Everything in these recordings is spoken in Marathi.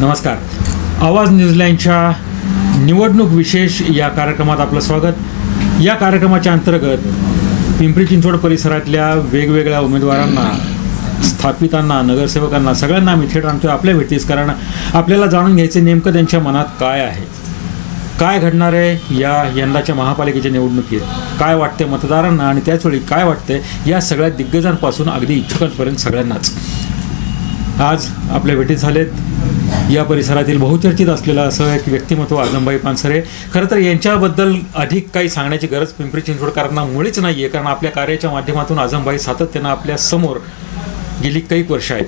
नमस्कार. आवाज न्यूझीलँडच्या निवडणूक विशेष या कार्यक्रमात आपलं स्वागत. या कार्यक्रमाच्या अंतर्गत पिंपरी चिंचवड परिसरातल्या वेगवेगळ्या उमेदवारांना, स्थापितांना, नगरसेवकांना सगळ्यांना आम्ही थेट आणतो आपल्या भेटीस, कारण आपल्याला जाणून घ्यायचे नेमकं त्यांच्या मनात काय आहे, काय घडणार आहे या यंदाच्या महापालिकेच्या निवडणुकीत, काय वाटते मतदारांना आणि त्याचवेळी काय वाटते या सगळ्या दिग्गजांपासून अगदी इच्छुकांपर्यंत सगळ्यांनाच. आज आपल्या भेटीत झालेत या परिसरातील बहुचर्चित असलेलं असं एक व्यक्तिमत्व आजमबाई पानसरे. खरं तर यांच्याबद्दल अधिक काही सांगण्याची गरज पिंपरी चिंचवडकरांना मुळीच नाही आहे, कारण आपल्या कार्याच्या माध्यमातून आजमबाई सातत्यानं आपल्या समोर गेली काही वर्ष आहेत.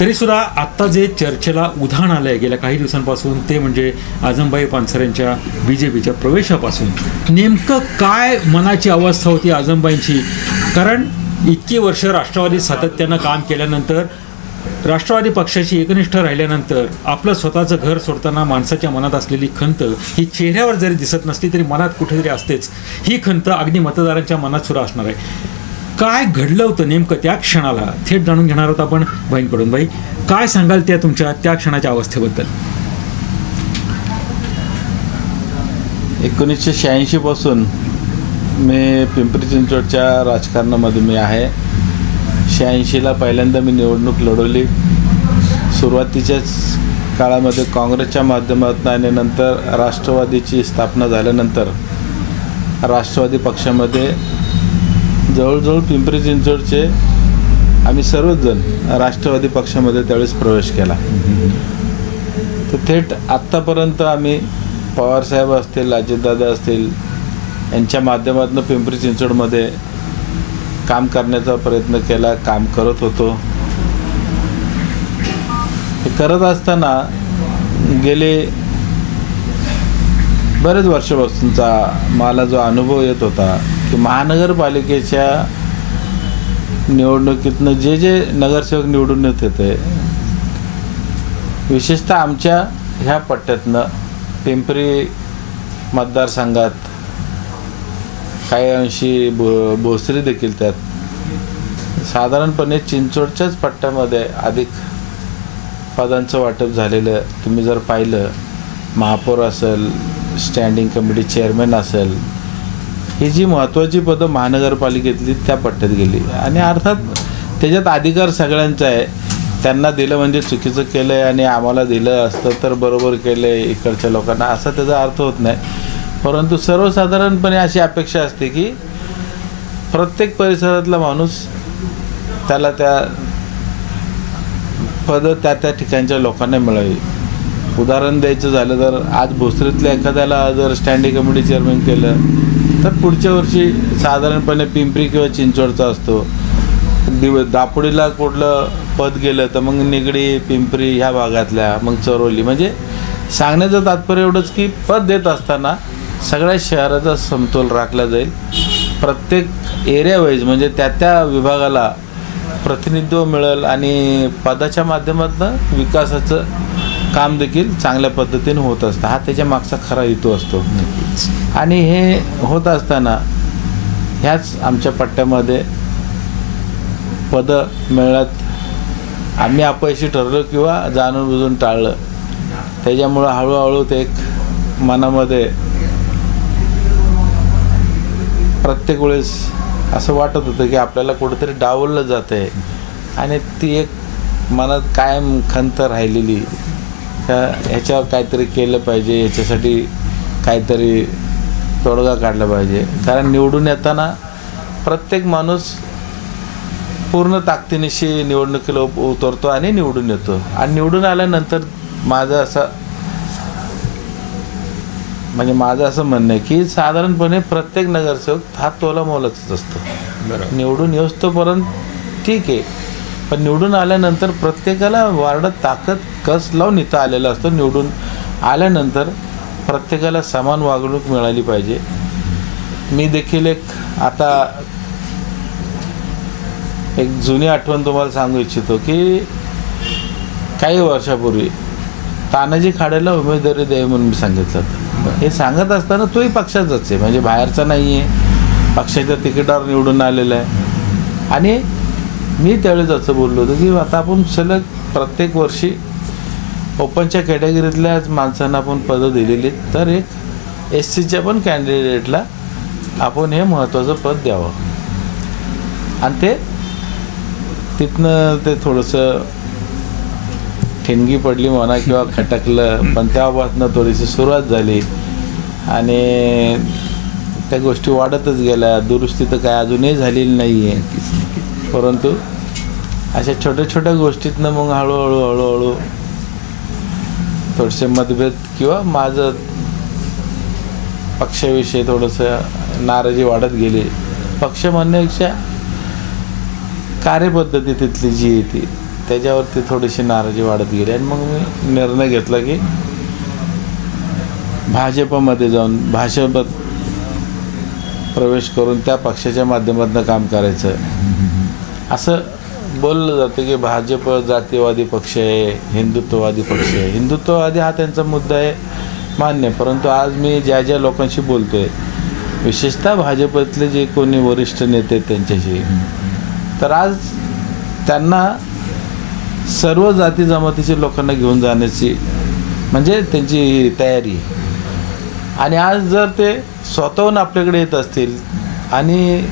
तरीसुद्धा आत्ता जे चर्चेला उधाण आलं आहे गेल्या काही दिवसांपासून ते म्हणजे आजमबाई पानसरेंच्या BJPच्या प्रवेशापासून. नेमकं काय मनाची अवस्था होती आजमबाईंची, कारण इतकी वर्ष राष्ट्रवादी सातत्यानं काम केल्यानंतर, राष्ट्रवादी पक्षाशी एकनिष्ठ राहिल्यानंतर आपलं स्वतःचं घर सोडताना माणसाच्या मनात असलेली खंत ही चेहऱ्यावर जरी दिसत नसली तरी मनात कुठेतरी असतेच. ही खंत अगदी मतदारांच्या मनात सुद्धा असणार आहे. काय घडलं होतं नेमकं त्या क्षणाला थेट जाणून घेणार आहोत आपण बाईंकडून. बाई, काय सांगाल त्या क्षणाच्या अवस्थेबद्दल? 1986 पासून मी पिंपरी चिंचवडच्या राजकारणामध्ये मी आहे. 86ला पहिल्यांदा मी निवडणूक लढवली. सुरुवातीच्याच काळामध्ये काँग्रेसच्या माध्यमातून आणि नंतर राष्ट्रवादीची स्थापना झाल्यानंतर राष्ट्रवादी पक्षामध्ये जवळजवळ पिंपरी चिंचवडचे आम्ही सर्वच जण राष्ट्रवादी पक्षामध्ये त्यावेळेस प्रवेश केला. तर थेट आत्तापर्यंत आम्ही पवारसाहेब असतील, अजितदादा असतील यांच्या माध्यमातून पिंपरी चिंचवडमध्ये काम करण्याचा प्रयत्न केला, काम करत होतो. हे करत असताना गेले बरेच वर्षापासूनचा मला जो अनुभव येत होता की महानगरपालिकेच्या निवडणुकीतनं जे नगरसेवक निवडून येत होते, विशेषतः आमच्या ह्या पट्ट्यातनं पिंपरी मतदारसंघात काही अंशी भोसरी देखील, त्यात साधारणपणे चिंचवडच्याच पट्ट्यामध्ये अधिक पदांचं वाटप झालेलं तुम्ही जर पाहिलं, महापौर असेल, स्टँडिंग कमिटी चेअरमॅन असेल, ही जी महत्त्वाची पदं महानगरपालिकेतली त्या पट्ट्यात गेली. आणि अर्थात त्याच्यात अधिकार सगळ्यांचा आहे. त्यांना दिलं म्हणजे चुकीचं केलं आहे आणि आम्हाला दिलं असतं तर बरोबर केलं आहे इकडच्या लोकांना, असा त्याचा अर्थ होत नाही. परंतु सर्वसाधारणपणे अशी अपेक्षा असते की प्रत्येक परिसरातला माणूस त्याला त्या पदं त्या ठिकाणच्या लोकांना मिळावी. उदाहरण द्यायचं झालं तर आज भोसरीतल्या एखाद्याला जर स्टँडिंग कमिटी चेअरमॅन केलं तर पुढच्या वर्षी साधारणपणे पिंपरी किंवा चिंचवडचा असतो. दापोडीला कुठलं पद गेलं तर मग निगडी, पिंपरी ह्या भागातल्या, मग चरोली. म्हणजे सांगण्याचं तात्पर्य एवढंच की पद देत असताना सगळ्या शहराचा समतोल राखला जाईल. प्रत्येक एरिया वाईज म्हणजे त्या विभागाला प्रतिनिधित्व मिळेल आणि पदाच्या माध्यमातून विकासाचं काम देखील चांगल्या पद्धतीने होत असतं. हा त्याच्या मागचा खरा हेतू असतो. आणि हे होत असताना ह्याच आमच्या पट्ट्यामध्ये पदं मिळत आम्ही अपयशी ठरलो किंवा जाणून बुजून टाळलं. त्याच्यामुळं हळूहळू ते एक मनामध्ये प्रत्येक वेळेस असं वाटत होतं की आपल्याला कुठेतरी डावललं जातं आहे आणि ती एक मनात कायम खंत राहिलेली, ह्याच्यावर काहीतरी केलं पाहिजे, ह्याच्यासाठी काहीतरी तोडगा काढला पाहिजे. कारण निवडून येताना प्रत्येक माणूस पूर्ण ताकदीनिशी निवडणुकीला उतरतो आणि निवडून येतो. आणि निवडून आल्यानंतर माझं असं म्हणणं आहे की साधारणपणे प्रत्येक नगरसेवक हा तोला मोलाचाच असतो. निवडून येऊस्तोपर्यंत ठीक आहे, पण निवडून आल्यानंतर प्रत्येकाला वार्डात ताकद कस लावून इथं आलेला असतो. निवडून आल्यानंतर प्रत्येकाला समान वागणूक मिळाली पाहिजे. मी देखील आता एक जुनी आठवण तुम्हाला सांगू इच्छितो की काही वर्षापूर्वी तानाजी खाडेला उमेदवारी द्यावी म्हणून मी सांगितलं होतं. हे सांगत असताना तोही पक्षाचाच आहे, म्हणजे बाहेरचा नाही आहे, पक्षाच्या तिकिटावर निवडून आलेला आहे. आणि मी त्यावेळेस असं बोललो होतो की आता आपण सलग प्रत्येक वर्षी ओपनच्या कॅटेगरीतल्याच माणसांना आपण पदं दिलेली, तर एक SCच्या पण कॅन्डिडेटला आपण हे महत्त्वाचं पद द्यावं. आणि ते तिथनं ते थोडंसं ठिणगी पडली म्हणा किंवा खटकलं, पण तेव्हापासून थोडीशी सुरुवात झाली आणि त्या गोष्टी वाढतच गेल्या. दुरुस्ती तर काय अजूनही झालेली नाही आहे, परंतु अशा छोट्या छोट्या गोष्टीतनं मग हळूहळू थोडेसे मतभेद किंवा माझं पक्षाविषयी थोडंसं नाराजी वाढत गेली. पक्ष म्हणण्यापेक्षा कार्यपद्धती तिथली जी आहे ती त्याच्यावरती थोडीशी नाराजी वाढत गेली आणि मग मी निर्णय घेतला की भाजपमध्ये जाऊन भाजपत प्रवेश करून त्या पक्षाच्या माध्यमातून काम करायचं. असं बोललं जातं की भाजप जातीवादी पक्ष आहे, हिंदुत्ववादी पक्ष आहे. हिंदुत्ववादी हा त्यांचा मुद्दा आहे, मान्य. परंतु आज मी ज्या लोकांशी बोलतो आहे, विशेषतः भाजपतले जे कोणी वरिष्ठ नेते आहेत त्यांच्याशी, तर आज त्यांना सर्व जाती जमातीच्या लोकांना घेऊन जाण्याची म्हणजे त्यांची तयारी. आणि आज जर ते स्वतःहून आपल्याकडे येत असतील आणि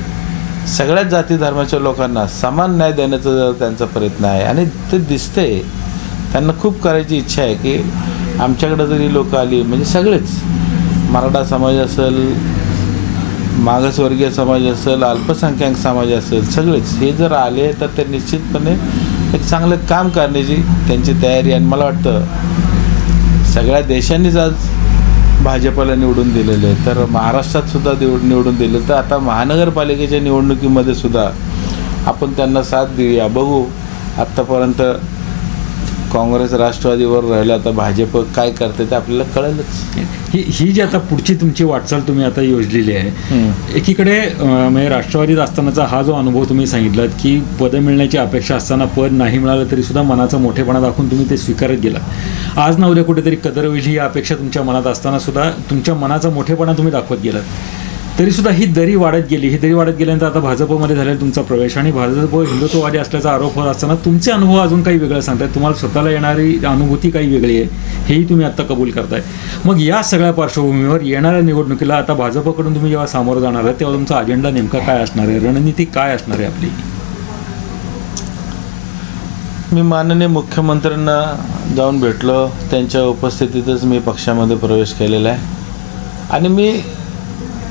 सगळ्याच जाती धर्माच्या लोकांना समान न्याय देण्याचा जर त्यांचा प्रयत्न आहे आणि ते दिसतंय, त्यांना खूप करायची इच्छा आहे की आमच्याकडे जरी लोक आली, म्हणजे सगळेच, मराठा समाज असेल, मागासवर्गीय समाज असेल, अल्पसंख्याक समाज असेल, सगळेच हे जर आले तर ते निश्चितपणे एक चांगलं काम करण्याची त्यांची तयारी. आणि मला वाटतं सगळ्या देशांनीच आज भाजपला निवडून दिलेले आहे, तर महाराष्ट्रात सुद्धा निवडून दिले, तर आता महानगरपालिकेच्या निवडणुकीमध्ये सुद्धा आपण त्यांना साथ देऊया. बघू, आत्तापर्यंत काँग्रेस राष्ट्रवादीवर राहिलं, आता भाजप काय करते ते आपल्याला कळेलच. ही जी आता पुढची तुमची वाटचाल तुम्ही आता योजलेली आहे, एकीकडे म्हणजे राष्ट्रवादीत असतानाचा हा जो अनुभव तुम्ही सांगितलात की पदं मिळण्याची अपेक्षा असताना पद नाही मिळालं तरी सुद्धा मनाचा मोठेपणा दाखवून तुम्ही ते स्वीकारत गेलात. आज ना उद्या कुठेतरी कदर होईल ही अपेक्षा तुमच्या मनात असताना सुद्धा तुमच्या मनाचा मोठेपणा तुम्ही दाखवत गेलात, तरी सुद्धा ही दरी वाढत गेली. ही दरी वाढत गेल्यानंतर आता भाजपमध्ये झालेला तुमचा प्रवेश आणि भाजप हिंदुत्ववादी असल्याचा आरोप होत असताना तुमचे अनुभव अजून काही वेगळं सांगताय, तुम्हाला स्वतःला येणारी अनुभूती काही वेगळी आहे, हेही तुम्ही आत्ता कबूल करताय. मग या सगळ्या पार्श्वभूमीवर येणाऱ्या निवडणुकीला आता भाजपकडून तुम्ही जेव्हा सामोरं जाणार आहे तेव्हा तुमचा अजेंडा नेमका काय असणार आहे, रणनीती काय असणार आहे आपली? मी माननीय मुख्यमंत्र्यांना जाऊन भेटलो, त्यांच्या उपस्थितीतच मी पक्षामध्ये प्रवेश केलेला आहे. आणि मी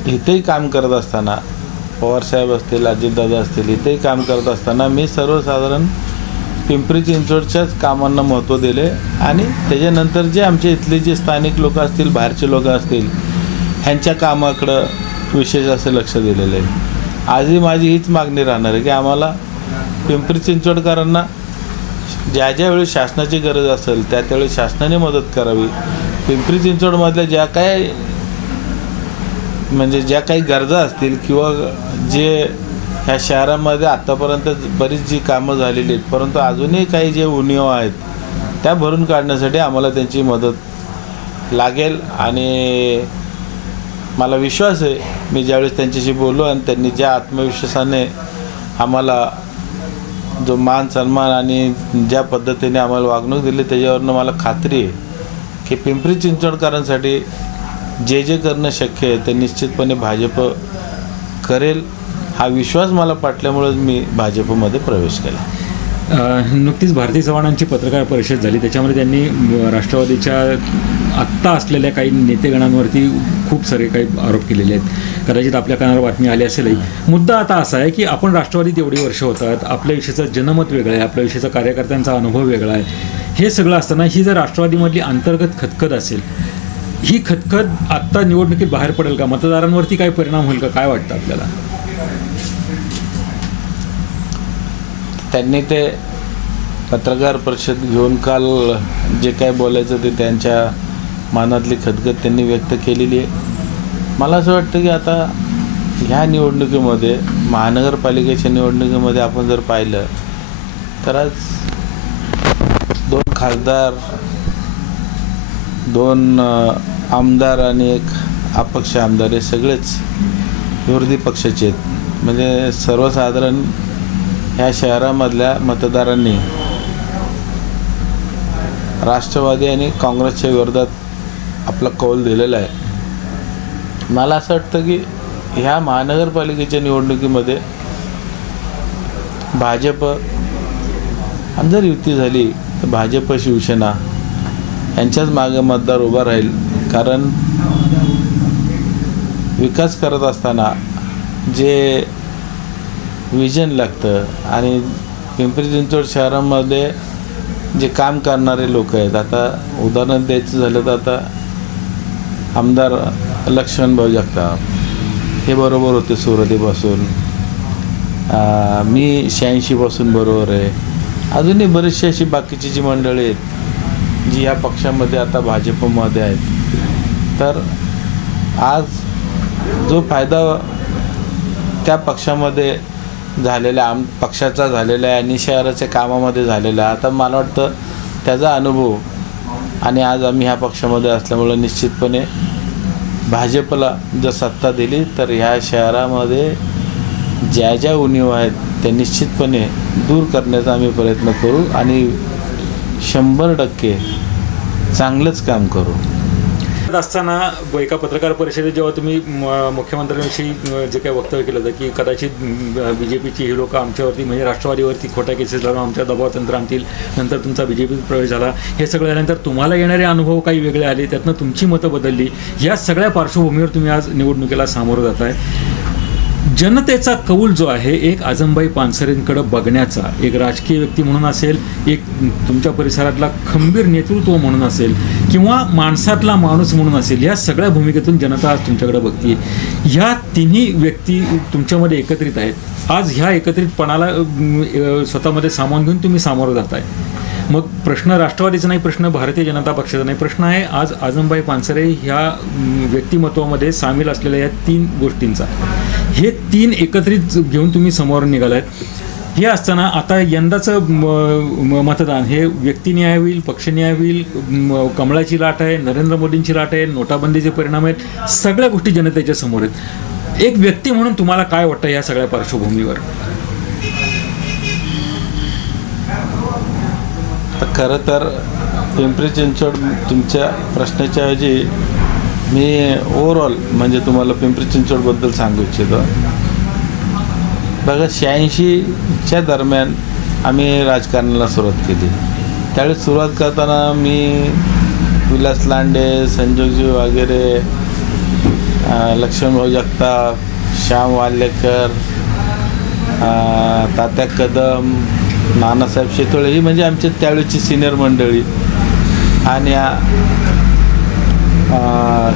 इथेही काम करत असताना, पवारसाहेब असतील, अजितदादा असतील, इथेही काम करत असताना मी सर्वसाधारण पिंपरी चिंचवडच्याच कामांना महत्त्व दिले आणि त्याच्यानंतर जे आमच्या इथले जे स्थानिक लोक असतील, बाहेरचे लोक असतील, ह्यांच्या कामाकडं विशेष असं लक्ष दिलेलं आहे. आजही माझी हीच मागणी राहणार आहे की आम्हाला पिंपरी चिंचवडकरांना ज्या वेळी शासनाची गरज असेल त्या त्यावेळी शासनाने मदत करावी. पिंपरी चिंचवडमधल्या ज्या काही गरजा असतील किंवा जे ह्या शहरामध्ये आत्तापर्यंत बरीच जी कामं झालेली आहेत, परंतु अजूनही काही जे उणीव आहेत त्या भरून काढण्यासाठी आम्हाला त्यांची मदत लागेल. आणि मला विश्वास आहे, मी ज्यावेळेस त्यांच्याशी बोललो आणि त्यांनी ज्या आत्मविश्वासाने आम्हाला जो मान सन्मान आणि ज्या पद्धतीने आम्हाला वागणूक दिली त्याच्यावरनं मला खात्री आहे की पिंपरी चिंचवडकरांसाठी जे करणं शक्य आहे ते निश्चितपणे भाजप करेल. हा विश्वास मला पटल्यामुळेच मी भाजपमध्ये प्रवेश केला. नुकतीच भारती चव्हाणांची पत्रकार परिषद झाली, त्याच्यामध्ये त्यांनी राष्ट्रवादीच्या आत्ता असलेल्या काही नेतेगणांवरती खूप सारे काही आरोप केलेले आहेत. कदाचित आपल्या कानावर बातमी आली असेलही. मुद्दा आता असा आहे की आपण राष्ट्रवादीत एवढी वर्ष होतात, आपल्याविषयीचं जनमत वेगळं आहे, आपल्याविषयीचा कार्यकर्त्यांचा अनुभव वेगळा आहे. हे सगळं असताना ही जर राष्ट्रवादीमधली अंतर्गत खतखत असेल, ही खतखत आत्ता निवडणुकीत बाहेर पडेल का? मतदारांवरती काय परिणाम होईल का? काय वाटतं आपल्याला? त्यांनी ते पत्रकार परिषद घेऊन काल जे काय बोलायचं ते त्यांच्या मनातली खतखत त्यांनी व्यक्त केलेली आहे. मला असं वाटतं की आता ह्या निवडणुकीमध्ये, महानगरपालिकेच्या निवडणुकीमध्ये आपण जर पाहिलं तर आज 2 खासदार, 2 आमदार आणि 1 अपक्ष आमदार हे सगळेच विरोधी पक्षाचे आहेत. म्हणजे सर्वसाधारण ह्या शहरामधल्या मतदारांनी राष्ट्रवादी आणि काँग्रेसच्या विरोधात आपला कौल दिलेला आहे. मला असं वाटतं की ह्या महानगरपालिकेच्या निवडणुकीमध्ये भाजप आणि जर युती झाली तर भाजप शिवसेना यांच्याच मागे मतदार उभा राहील. कारण विकास करत असताना जे विजन लागतं आणि पिंपरी चिंचवड शहरामध्ये जे काम करणारे लोक आहेत, आता उदाहरण द्यायचं झालं तर आता आमदार लक्ष्मणभाऊ जगताप हे बरोबर होते सुरुवातीपासून. मी 86पासून बरोबर आहे. अजूनही बरीचशी अशी बाकीची जी मंडळी आहेत जी या पक्षामध्ये आता भाजपमध्ये आहेत. तर आज जो फायदा त्या पक्षामध्ये झालेला पक्षाचा झालेला आहे आणि शहराच्या कामामध्ये झालेला आहे, आता मला वाटतं त्याचा अनुभव आणि आज आम्ही ह्या पक्षामध्ये असल्यामुळं निश्चितपणे भाजपला जर सत्ता दिली तर ह्या शहरामध्ये ज्या ज्या उणीवा आहेत त्या निश्चितपणे दूर करण्याचा आम्ही प्रयत्न करू आणि 100% चांगलंच काम करू. असताना एका पत्रकार परिषदेत जेव्हा तुम्ही मुख्यमंत्र्यांविषयी जे काही वक्तव्य केलं होतं की कदाचित BJPची ही लोक आमच्यावरती म्हणजे राष्ट्रवादीवरती खोट्या केसेस लावून आमच्या दबावतंत्र आणतील, नंतर तुमचा BJPत प्रवेश झाला, हे सगळं झाल्यानंतर तुम्हाला येणारे अनुभव काही वेगळे आले, त्यातनं तुमची मतं बदलली. या सगळ्या पार्श्वभूमीवर तुम्ही आज निवडणुकीला सामोरं जात आहे. जनतेचा कौल जो आहे एक आजमबाई पानसरेंकडे बघण्याचा, एक राजकीय व्यक्ती म्हणून असेल, एक तुमच्या परिसरातला खंबीर नेतृत्व म्हणून असेल किंवा माणसातला माणूस म्हणून असेल, या सगळ्या भूमिकेतून जनता आज तुमच्याकडे बघते. ह्या तिन्ही व्यक्ती तुमच्यामध्ये एकत्रित आहेत. आज ह्या एकत्रितपणाला स्वतःमध्ये सामावून घेऊन तुम्ही सामोरं जात आहे. मग प्रश्न राष्ट्रवादीचा नाही, प्रश्न भारतीय जनता पक्षाचा नाही, प्रश्न आहे आज आजमबाई पानसरे ह्या व्यक्तिमत्वामध्ये सामील असलेल्या या 3 गोष्टींचा. हे 3 एकत्रित घेऊन तुम्ही समोर निघालात. हे असताना आता यंदाचं मतदान हे व्यक्तिन्याय होईल, पक्षन्याय होईल, कमळाची लाट आहे, नरेंद्र मोदींची लाट आहे, नोटाबंदीचे परिणाम आहेत, सगळ्या गोष्टी जनतेच्या समोर आहेत. एक व्यक्ती म्हणून तुम्हाला काय वाटतं या सगळ्या पार्श्वभूमीवर? खरं तर पिंपरी चिंचवड तुमच्या प्रश्नाच्या ऐवजी मी ओव्हरऑल म्हणजे तुम्हाला पिंपरी चिंचवडबद्दल सांगू इच्छितो. बघा 86च्या दरम्यान आम्ही राजकारणाला सुरुवात केली. त्यावेळेस सुरुवात करताना मी विलास लांडे, संजोगजी वगैरे, लक्ष्मणभाऊ जगताप, श्याम वाल्लेकर, तात्या कदम, नानासाहेब शेतोळे ही म्हणजे आमच्या त्यावेळेची सिनियर मंडळी आणि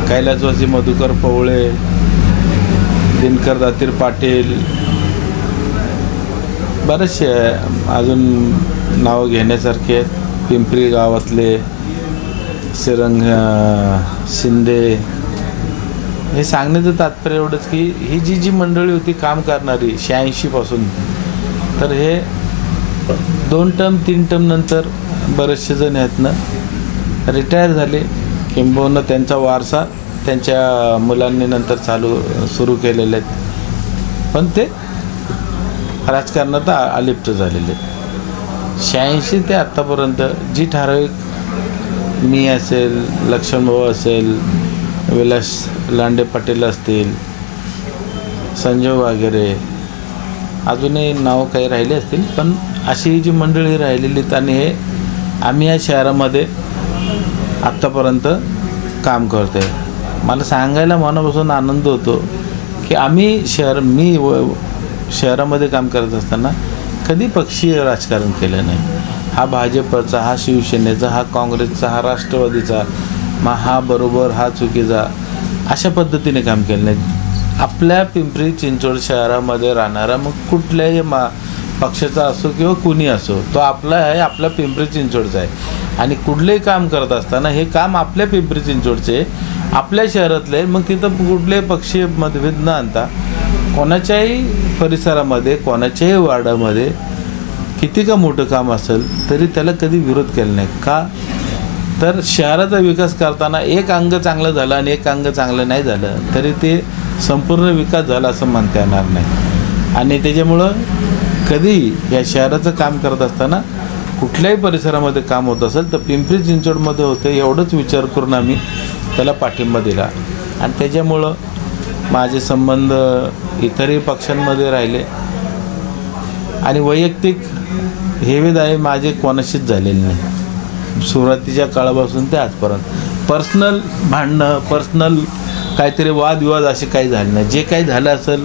कैलासवासी मधुकर पवळे, दिनकर दातीर पाटील, बरेचसे अजून नावं घेण्यासारखे आहेत. पिंपरी गावातले श्रीरंग शिंदे. हे सांगण्याचं तात्पर्य एवढंच की ही जी मंडळी होती काम करणारी 86पासून, तर हे 2 टर्म 3 टर्म नंतर बरेचसे जण ह्यातनं रिटायर झाले, किंबहुना त्यांचा वारसा त्यांच्या मुलांनी नंतर सुरू केलेले आहेत, पण ते राजकारणात अलिप्त झालेले आहेत. 86 ते आत्तापर्यंत जी ठराविक मी असेल, लक्ष्मणभाऊ असेल, विलास लांडे पाटील असतील, संजय वगैरे, अजूनही नाव काही राहिले असतील, पण अशी जी मंडळी राहिलेली आहेत आणि हे आम्ही या शहरामध्ये आत्तापर्यंत काम करतो आहे. मला सांगायला मनापासून आनंद होतो की मी शहरामध्ये काम करत असताना कधी पक्षीय राजकारण केलं नाही. हा भाजपचा, हा शिवसेनेचा, हा काँग्रेसचा, हा राष्ट्रवादीचा, हा बरोबर, हा चुकीचा, अशा पद्धतीने काम केलं नाही. आपल्या पिंपरी चिंचवड शहरामध्ये राहणारा मग कुठल्याही पक्षाचा असो किंवा कुणी असो, तो आपला आहे, आपल्या पिंपरी चिंचवडचा आहे. आणि कुठलंही काम करत असताना हे काम आपल्या पिंपरी चिंचवडचे, आपल्या शहरातले, मग तिथं कुठलेही पक्षीय मतभेद न आणता कोणाच्याही परिसरामध्ये, कोणाच्याही वार्डामध्ये किती का मोठं काम असेल तरी त्याला कधी विरोध केला नाही. का तर शहराचा विकास करताना एक अंग चांगलं झालं आणि एक अंग चांगलं नाही झालं तरी ते संपूर्ण विकास झाला असं म्हणता येणार नाही. आणि त्याच्यामुळं कधी या शहराचं काम करत असताना कुठल्याही परिसरामध्ये काम होत असेल तर पिंपरी चिंचवडमध्ये होते एवढंच विचार करून आम्ही त्याला पाठिंबा दिला. आणि त्याच्यामुळं माझे संबंध इतरही पक्षांमध्ये राहिले आणि वैयक्तिक हेवेदावे माझे कोणाशीच झालेले नाही सुरुवातीच्या काळापासून ते आजपर्यंत. पर्सनल भांडणं, पर्सनल काहीतरी वादविवाद असे काही झाले नाही. जे काही झालं असेल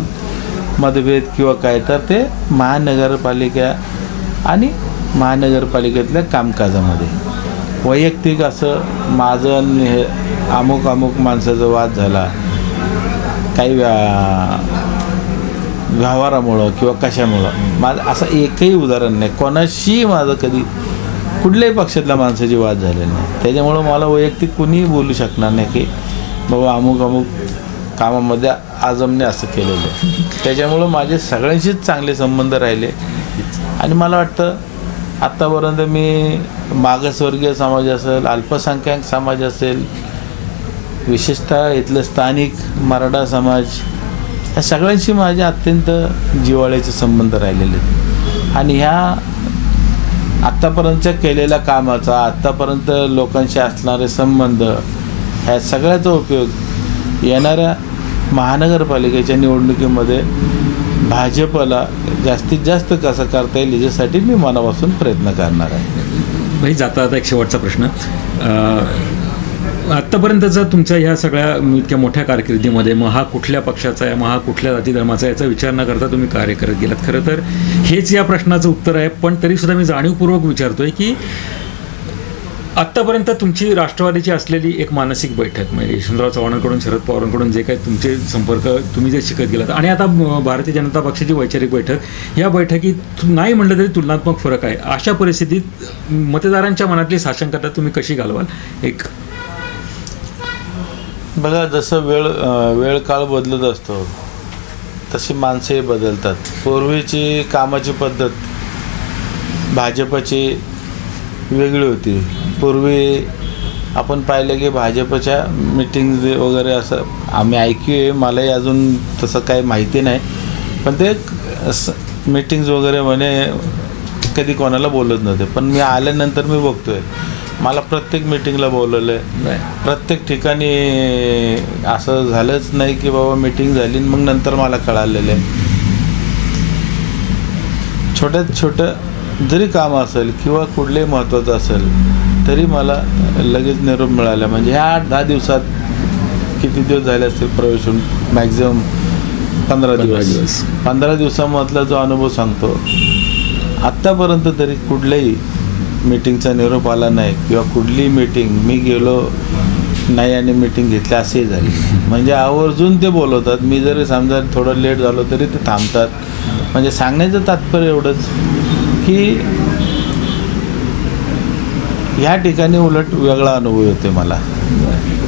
मतभेद किंवा काय तर ते महानगरपालिका आणि महानगरपालिकेतल्या कामकाजामध्ये. वैयक्तिक असं माझं आणि हे अमुक माणसाचा वाद झाला काही व्यवहारामुळं किंवा कशामुळं, माझं असं एकही उदाहरण नाही. कोणाशी माझं कधी कुठल्याही पक्षातल्या माणसाची वाद झाले नाही. त्याच्यामुळं मला वैयक्तिक कुणीही बोलू शकणार नाही की बाबा अमुक कामामध्ये आजमने असं केलेलं आहे. त्याच्यामुळं माझे सगळ्यांशीच चांगले संबंध राहिले. आणि मला वाटतं आत्तापर्यंत मी मागासवर्गीय समाज असेल, अल्पसंख्याक समाज असेल, विशेषतः इथलं स्थानिक मराठा समाज, ह्या सगळ्यांशी माझे अत्यंत जिव्हाळ्याचे संबंध राहिलेले आहेत. आणि ह्या आत्तापर्यंतच्या केलेल्या कामाचा, आत्तापर्यंत लोकांशी असणारे संबंध, ह्या सगळ्याचा उपयोग येणाऱ्या महानगरपालिकेच्या निवडणुकीमध्ये भाजपला जास्तीत जास्त कसं करता येईल याच्यासाठी मी मनापासून प्रयत्न करणार आहे. भाई, जाता एक शेवटचा प्रश्न. आत्तापर्यंतचा तुमच्या ह्या सगळ्या इतक्या मोठ्या कारकिर्दीमध्ये मग हा कुठल्या पक्षाचा आहे, मग हा कुठल्या जाती धर्माचा याचा विचार न करता तुम्ही कार्य करत गेलात. खरं तर हेच या प्रश्नाचं उत्तर आहे. पण तरीसुद्धा मी जाणीवपूर्वक विचारतोय की आत्तापर्यंत तुमची राष्ट्रवादीची असलेली एक मानसिक बैठक, म्हणजे यशवंतराव चव्हाणांकडून शरद पवारांकडून जे काही तुमचे संपर्क तुम्ही जे शिकत गेलात, आणि आता भारतीय जनता पक्षाची वैचारिक बैठक, या बैठकीत नाही म्हटलं तरी तुलनात्मक फरक आहे. अशा परिस्थितीत मतदारांच्या मनातली साशंकता तुम्ही कशी घालवाल? एक बघा, जसं वेळ काळ बदलत असतो तशी माणसंही बदलतात. पूर्वीची कामाची पद्धत भाजपची वेगळी होती. पूर्वी आपण पाहिलं की भाजपच्या मीटिंग वगैरे असं आम्ही ऐकू आहे, मलाही अजून तसं काही माहिती नाही, पण ते मीटिंग्स वगैरे म्हणे कधी कोणाला बोलत नव्हते. पण मी आल्यानंतर मी बघतोय मला प्रत्येक मीटिंगला बोलवलं आहे. प्रत्येक ठिकाणी असं झालंच नाही की बाबा मीटिंग झाली मग नंतर मला कळालेलं आहे. छोट्यात छोटं जरी काम असेल किंवा कुठलंही महत्त्वाचं असेल तरी मला लगेच निरोप मिळाला. म्हणजे ह्या 8-10 दिवसात किती दिवस झाले असतील प्रवेश होऊन, मॅक्झिमम 15 दिवस. 15 दिवसामधला जो अनुभव सांगतो, आत्तापर्यंत तरी कुठल्याही मीटिंगचा निरोप आला नाही किंवा कुठलीही मीटिंग मी गेलो नाही आणि मीटिंग घेतली असेही झाली. म्हणजे आवर्जून ते बोलवतात. मी जरी समजा थोडं लेट झालो तरी ते थांबतात. म्हणजे सांगण्याचं तात्पर्य एवढंच की ह्या ठिकाणी उलट वेगळा अनुभव येतो मला.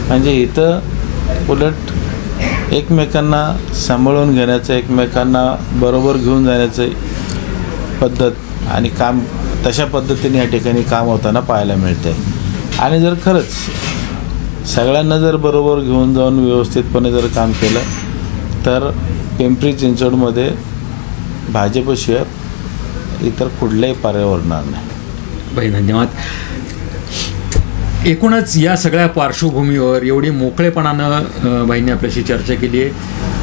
म्हणजे इथं उलट एकमेकांना सांभाळून घेण्याचं, एकमेकांना बरोबर घेऊन जाण्याचं पद्धत आणि काम तशा पद्धतीने या ठिकाणी काम होताना पाहायला मिळते. आणि जर खरंच सगळ्यांना जर बरोबर घेऊन जाऊन व्यवस्थितपणे जर काम केलं तर पिंपरी चिंचवडमध्ये भाजपशिवाय इतर कुठल्याही पर्याय उरणार नाही. भाई, धन्यवाद. एकूणच या सगळ्या पार्श्वभूमीवर एवढी मोकळेपणानं भाईंनी आपल्याशी चर्चा केली आहे.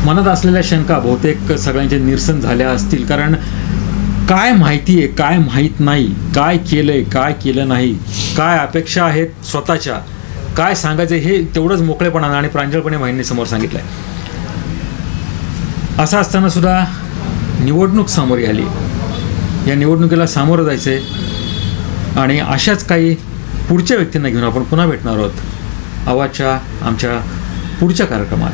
मनात असलेल्या शंका बहुतेक सगळ्यांचे निरसन झाल्या असतील. कारण काय माहिती आहे, काय माहीत नाही, काय केलं आहे, काय केलं नाही, काय अपेक्षा आहेत स्वतःच्या, काय सांगायचं हे तेवढंच मोकळेपणानं आणि प्रांजळपणे भाईंनी समोर सांगितलं आहे. असं असताना सुद्धा निवडणूक समोर आली. या निवडणुकीला सामोरं जायचं आहे आणि अशाच काही पुढच्या व्यक्तींना घेऊन आपण पुन्हा भेटणार आहोत आवाजच्या आमच्या पुढच्या कार्यक्रमात.